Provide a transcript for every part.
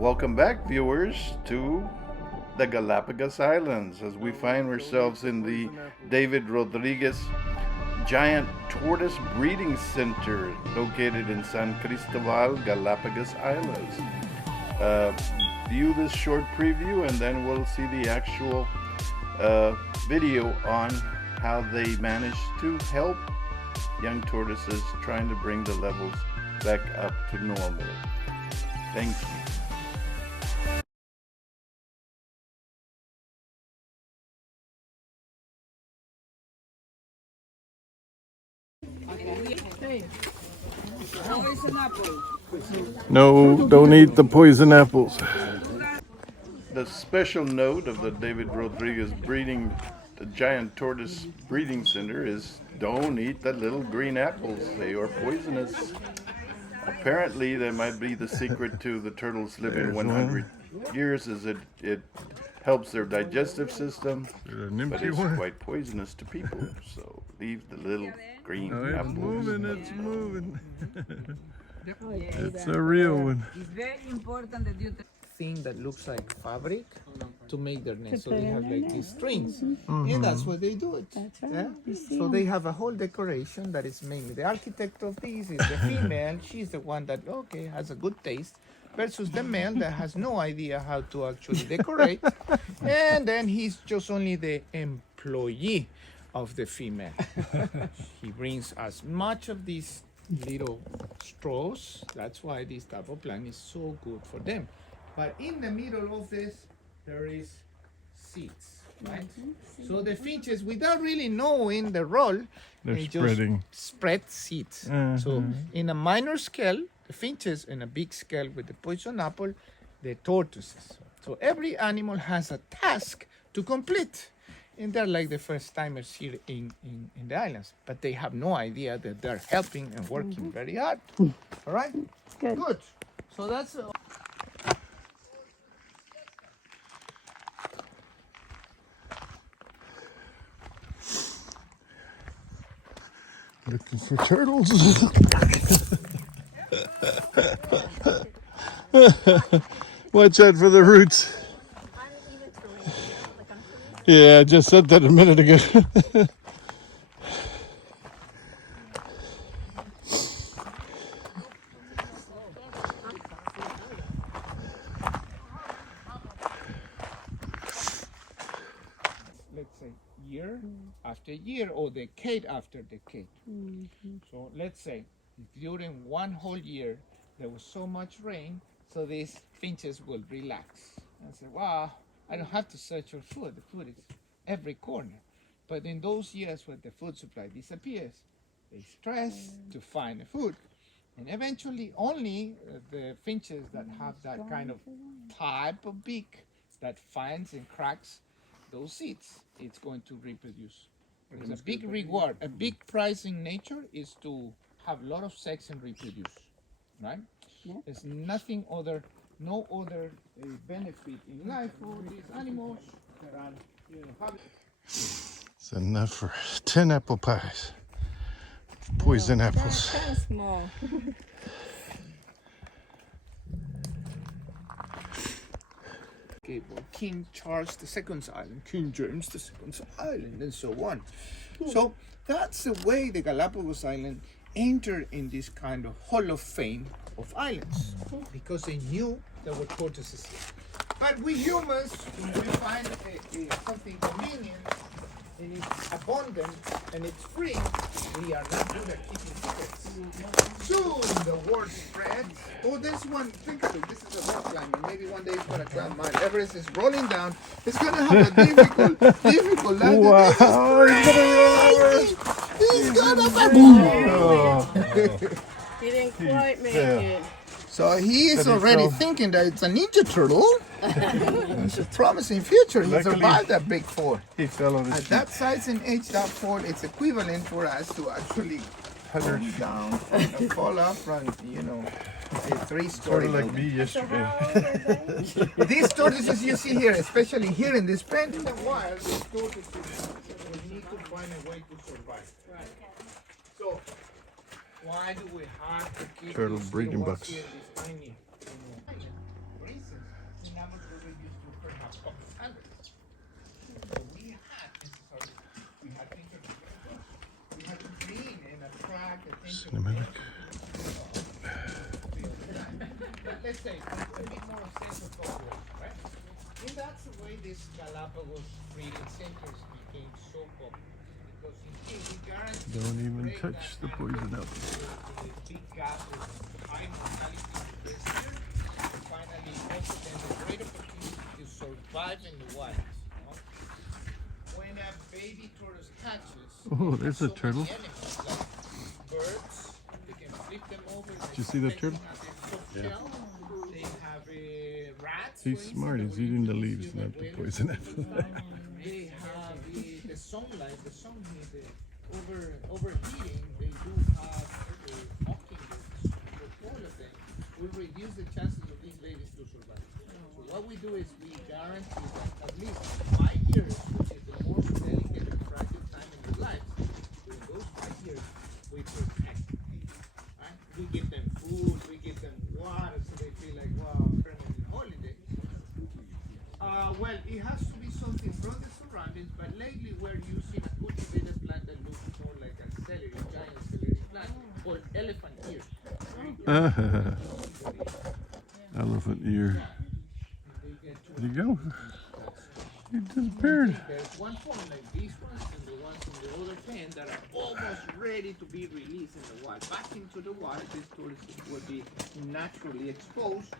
Welcome back, viewers, to the Galapagos Islands as we find ourselves in the David Rodriguez Giant Tortoise Breeding Center located in San Cristobal, Galapagos Islands. View this short preview and then we'll see the actual video on how they managed to help young tortoises trying to bring the levels back up to normal. Thank you. No, don't eat the poison apples. The special note of the David Rodriguez the Giant Tortoise Breeding Center is don't eat the little green apples. They are poisonous. Apparently, that might be the secret to the turtles living 100 years, is it helps their digestive system, but it's quite poisonous to people. So leave the little green apples. It's moving. It's a real one. It's very important that you thing that looks like fabric to make their nest. So they have like these strings, and that's what they do it. That's right. Yeah? So they have a whole decoration that is mainly the architect of these is the female. She's the one that has a good taste, versus the male that has no idea how to actually decorate, and then he's just only the employee of the female. He brings as much of these little straws. That's why this type of plant is so good for them. But in the middle of this, there is seeds, right? So the finches, without really knowing the role, they just spread seeds. So in a minor scale, the finches, in a big scale with the poison apple, the tortoises. So every animal has a task to complete. And they're like the first timers here in the islands, but they have no idea that they're helping and working very hard. All right? Good. So that's... Looking for turtles. Watch out for the roots. Yeah, I just said that a minute ago. Let's say year after year or decade after decade. So let's say if during one whole year there was so much rain, so these finches will relax and say, wow, I don't have to search for food. The food is every corner. But in those years when the food supply disappears, they stress to find the food. And eventually only the finches that have that kind of type of beak that finds and cracks those seeds, it's going to reproduce. There's a big reward, a big prize in nature is to have a lot of sex and reproduce, right? Yeah. There's nothing other, no other benefit in life for these animals than It's enough for 10 apple pies. Poison apples. Kind of small. King Charles II's island, King James II's island, and so on. So that's the way the Galapagos Island entered in this kind of hall of fame of islands, because they knew there were tortoises here. But we humans, when we find something convenient and it's abundant and it's free, we are not good at keeping secrets. Soon the word spread. Oh, this one, think of it, this is a rock climbing. Maybe one day it's going to climb Mount Everest. Is rolling down. It's going to have a difficult landing. Wow, He's going to He didn't quite make it. So he is already thinking that it's a ninja turtle. It's a promising future. He survived that big fall. He fell on his At that size and age, that fall, it's equivalent for us to actually fall down and fall off from, a three-story Sort of like me yesterday. These tortoises you see here, especially here in this pen in the wild, these tortoises need to find a way to survive. Right. So why do we have to keep Turtle these breeding little ones box. here, these tiny, reason let's say, a bit more sense of cooperation, right? And that's the way these Galapagos breeding centers became so popular. Because indeed, we guarantee Don't even break touch that the poison animal apple. to the big gap of high mortality this year, and finally also then the great opportunity to survive in the wild. You know? When a baby tortoise hatches, Oh, they have there's a so many turtle. enemies, like birds, they can flip them over. Did you see the turtle? Yeah. They have rats. He's smart. He's eating the leaves, not the poison apple. They have the sunlight, the sun heat, the overheating. They do have mockingbirds. So all of them will reduce the chances of these babies to survive. So what we do is we guarantee that at least 5 years, which is the most delicate and fragile time in their lives, during those 5 years, we protect them. Right? We give them food, we give them water, so they feel like, wow, permanent holiday. Well, it has to be something from the surroundings, but lately we're using a cultivated plant that looks more like a celery, giant celery plant called elephant ear. Elephant ear. There you go. It disappeared. There's one form like these ones and the ones in the other pen that are almost ready to be released in the wild. Back into the wild, these tortoises will be naturally exposed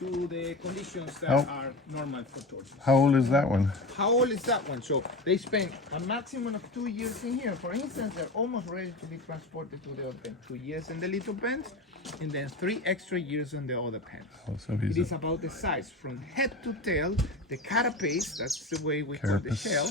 to the conditions that are normal for tortoises. How old is that one? How old is that one? So they spend a maximum of 2 years in here. For instance, they're almost ready to be transported to the other pen. 2 years in the little pens, and then 3 extra years in the other pens. Oh, so It he's is about the size from head to tail. The carapace, that's the way we call the Carapace. shell.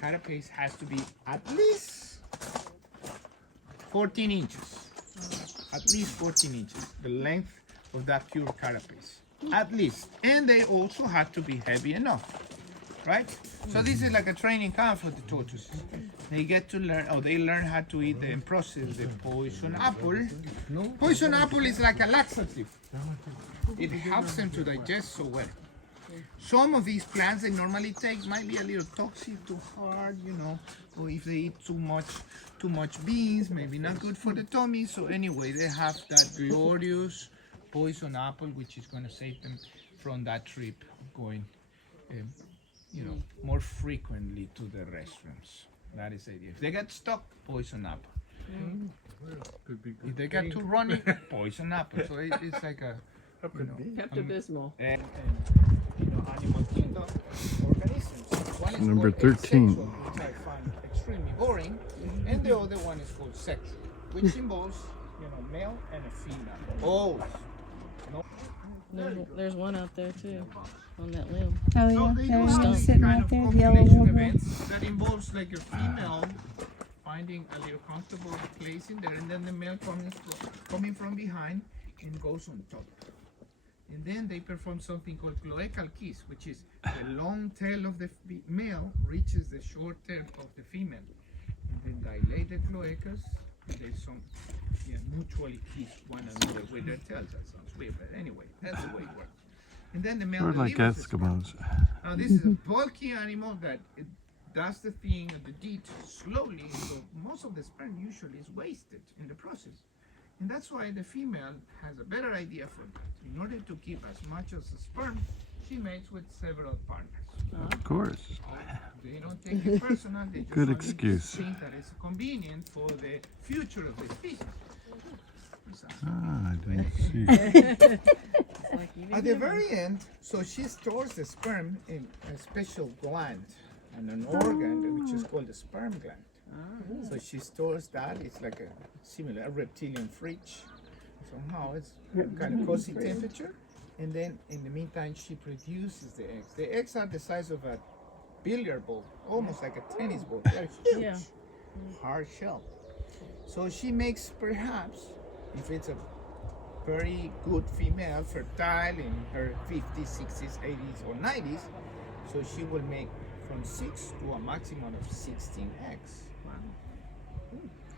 Carapace has to be at least 14 inches. At least 14 inches, the length of that pure carapace. At least. And they also have to be heavy enough, right? So this is like a training camp for the tortoises. They get to learn, they learn how to eat and process the poison apple. Poison apple is like a laxative. It helps them to digest so well. Some of these plants they normally take might be a little toxic, too hard, you know, or if they eat too much beans, maybe not good for the tummy. So anyway, they have that glorious poison apple, which is going to save them from that trip going, more frequently to the restrooms. That is the idea. If they get stuck, poison apple. If they get too runny, poison apple. So it's like a Pepto-Bismol. animal kingdom organisms. One is Number called 13. asexual, which I find extremely boring, and the other one is called sexual, which involves male and a female. Oh. There's one out there too, on that limb. Oh So yeah, they do they're have just these sitting kind right of there, the yellow copulation warbler. events that involves like a female finding a little comfortable place in there, and then the male coming from behind and goes on top. And then they perform something called cloacal kiss, which is the long tail of the male reaches the short tail of the female. And then dilate the cloacas, and they mutually kiss one another with their tails. That sounds weird, but anyway, that's the way it works. And then the male sort of like delivers the sperm. Eskimos. Now this is a bulky animal that it does the thing of the deed slowly, so most of the sperm usually is wasted in the process. And that's why the female has a better idea for that. In order to keep as much as the sperm, she mates with several partners. Of course. They don't take it personal, they just Good only excuse. think that it's convenient for the future of the species. Ah, I didn't see. At the very end, so she stores the sperm in a special gland and an organ which is called the sperm gland. So she stores that. It's like a similar reptilian fridge. Somehow it's kind of cozy temperature. And then in the meantime, she produces the eggs. The eggs are the size of a billiard ball, almost like a tennis ball. They're huge, Yeah. hard shell. So she makes perhaps, if it's a very good female, fertile in her 50s, 60s, 80s, or 90s, so she will make from 6 to a maximum of 16 eggs.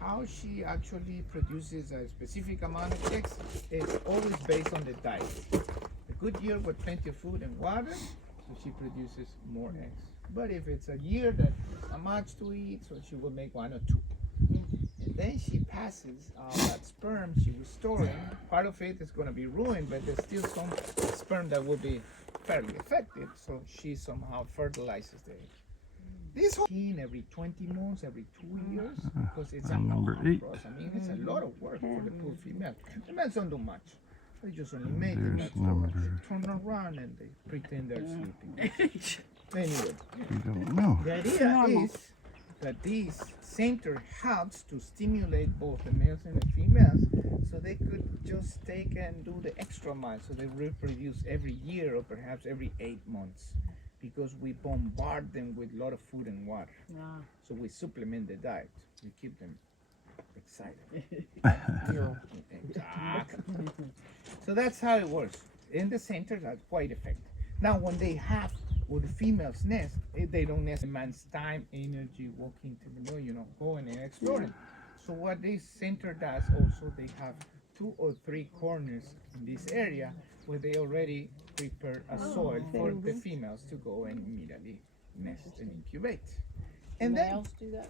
How she actually produces a specific amount of eggs is always based on the diet. A good year with plenty of food and water, so she produces more eggs. But if it's a year that not much to eat, so she will make 1 or 2. And then she passes that sperm she was storing. Part of it is going to be ruined, but there's still some sperm that will be fairly effective. So she somehow fertilizes the egg. This whole thing every 20 months, every 2 years, because it's a number long 8. process. I mean, it's a lot of work for the poor female. The males don't do much. They just only mate the There's nuts. number- They turn around and they pretend they're sleeping. Anyway, We don't know. the idea is that this center helps to stimulate both the males and the females, so they could just take and do the extra mile, so they reproduce every year or perhaps every 8 months, because we bombard them with a lot of food and water. Yeah. So we supplement the diet. We keep them excited. Exactly. So that's how it works. In the center, that's quite effective. Now, when they have, or the females nest, they don't nest in man's time, energy, walking to the middle, going and exploring. So what this center does also, they have 2 or 3 corners in this area where they already prepare a soil for the females to go and immediately nest and incubate. And then, Males do that?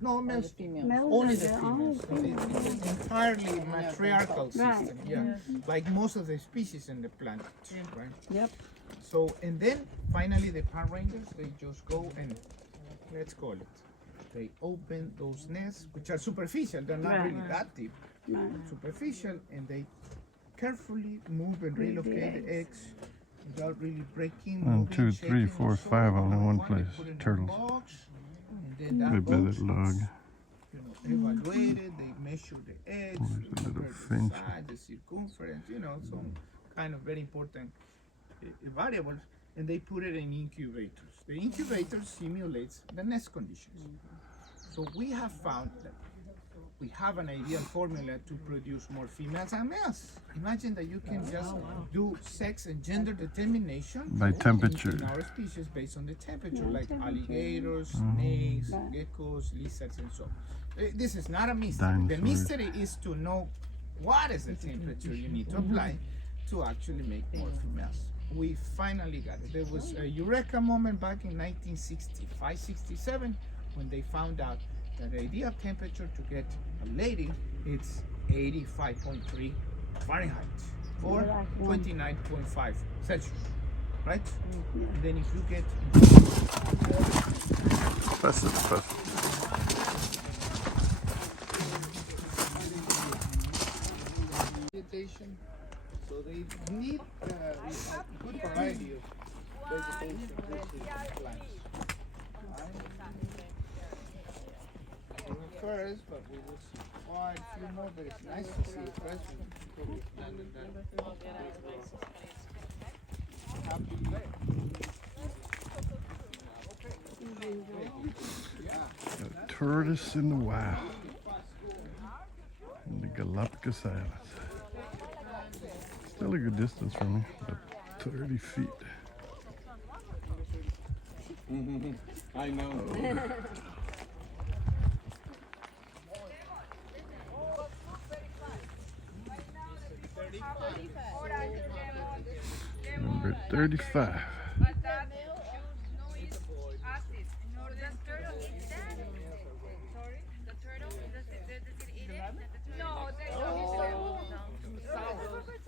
no, Or the males, females? only the females. So it's entirely matriarchal system, yeah. Like most of the species in the planet, right? Yep. So, and then finally the park rangers, they just go and, let's call it, they open those nests, which are superficial, they're not really that deep, superficial, and they carefully move and relocate the eggs without really breaking. 1, moving, 2, 3, shaking, 4, and so 5 all in one They place. put it in a Turtles. box, and then They that better box log. evaluated, they measure the eggs, There's a little compare the finch. size, the circumference, some kind of very important variables, and they put it in incubators. The incubator simulates the nest conditions. So we have found that we have an ideal formula to produce more females and males. Imagine that you can just do sex and gender determination By temperature. in our species based on the temperature, like alligators, snakes, geckos, lizards, and so on. This is not a mystery. The Dinosaurs. mystery is to know what is the temperature you need to apply to actually make more females. We finally got it. There was a eureka moment back in 1965, 67, when they found out that the ideal temperature to get a lady is 85.3 Fahrenheit or 29.5 Celsius, right? And then if you get Pass it. vegetation, so they need a good variety of vegetation, bushes, and plants. First, but we will see quite a few more, but it's nice to see a fresh one before we planted that. A tortoise in the wild. In the Galapagos Islands. Still a good distance from me, about 30 feet. I know. Number 35. But that no is acid. Nor the turtle eats that. Sorry? The turtle? Does it eat it? No, they don't eat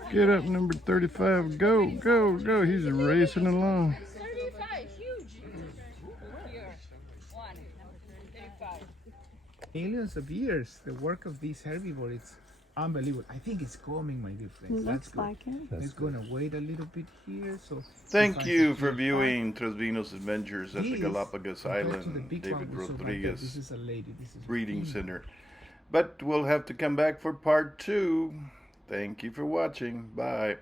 it. Get up, number 35. Go. He's racing along. 35, huge. Here, one, number 35. Millions of years, the work of this herbivore, it's unbelievable. I think it's coming, my dear friends. That's Looks good. like it. It's going to wait a little bit here. So Thank you for viewing Trasvino's Adventures at the These, Galapagos compared to the Island, big David one we saw back there, Rodriguez This is a lady. This is Breeding Center. But we'll have to come back for part 2. Thank you for watching. Bye.